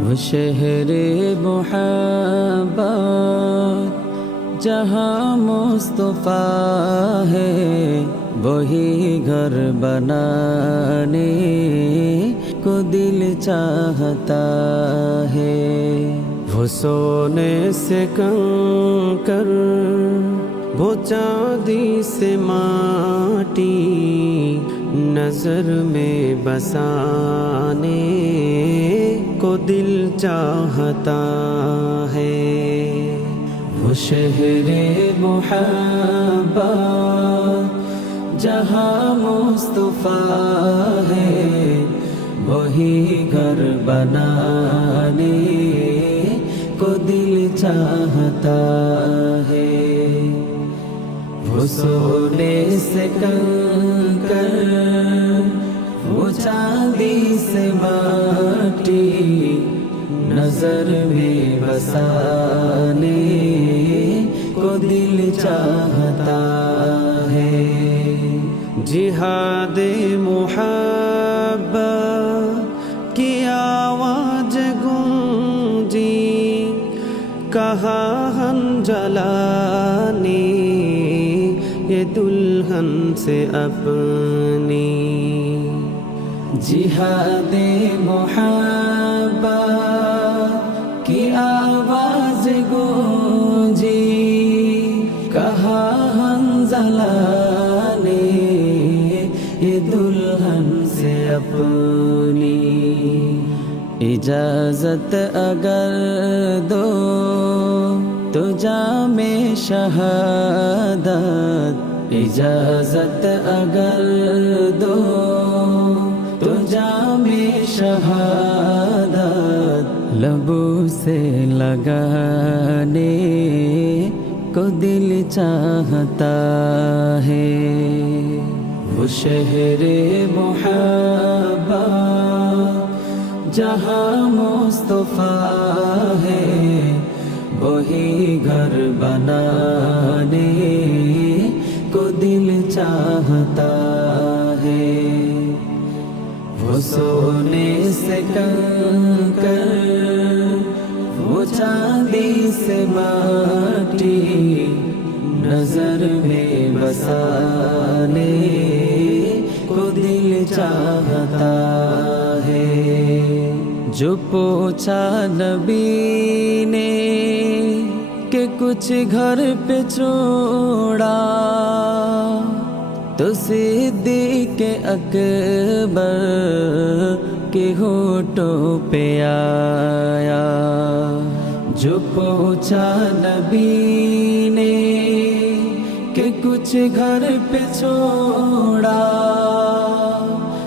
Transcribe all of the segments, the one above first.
وہ شہر محبت جہاں مصطفیٰ ہے، وہی گھر بنانے کو دل چاہتا ہے۔ وہ سونے سے کنکر، وہ چاندی سے ماٹی، نظر میں بسانے کو دل چاہتا ہے۔ وہ شہر محبت جہاں مصطفیٰ ہے، وہی گھر بنانے کو دل چاہتا ہے۔ وہ سونے سے کنکر، وہ چاندی سے ماٹی، نظر میں بسانے کو دل چاہتا ہے۔ جہاد محبت کی آواز گونجی، کہا ہم جلانے یہ دلہن سے اپنی۔ جہاد محبت کی آواز گونجی، کہا ہم جلانے یہ دلہن سے اپنی۔ اجازت اگر دو تو جام شہادت، اجازت اگر دو تو جام شہادت، لبوں سے لگانے کو دل چاہتا ہے۔ وہ شہر محبت جہاں مصطفیٰ ہے، وہی گھر بنانے کو دل چاہتا ہے۔ وہ سونے سے کنکر، وہ چاندی سے ماٹی، نظر میں بسانے کو دل چاہتا ہے۔ جو پوچھا نبی نے کہ کچھ گھر پہ چھوڑا، تو صدیق اکبر کے ہونٹوں پہ آیا۔ جو پوچھا نبی نے کہ کچھ گھر پہ چھوڑا،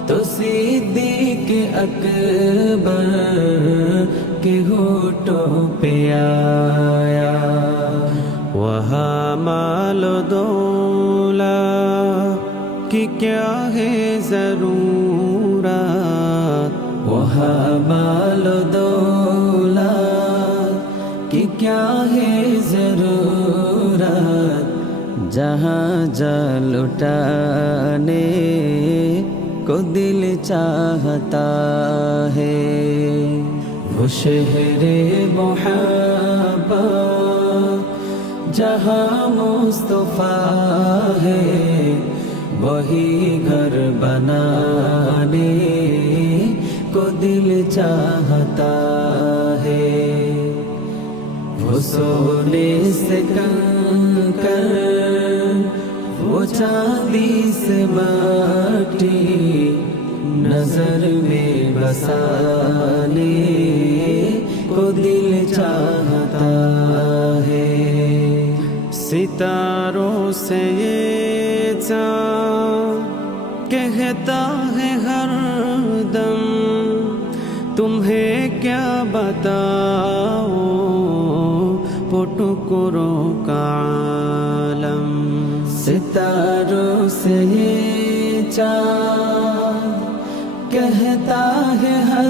تو صدیق اکبر کے ہونٹوں پہ آیا۔ وہاں مال و دولت کی کیا ہے ضرورت، وہاں مال و دولت کی کیا ہے ضرورت، جہاں جا لٹانے کو دل چاہتا ہے۔ وہ شہر محبت جہاں مصطفیٰ ہے، وہی گھر بنانے کو دل چاہتا ہے۔ وہ سونے سے کنکر، وہ چاندی سے ماٹی، نظر میں بسانے کو دل چاہتا ہے۔ ستاروں سے یہ چاند کہتا ہے ہر دم، تمہیں کیا بتاؤ وہ ٹکڑوں کا عالم۔ ستاروں سے یہ چاند کہتا ہے ہر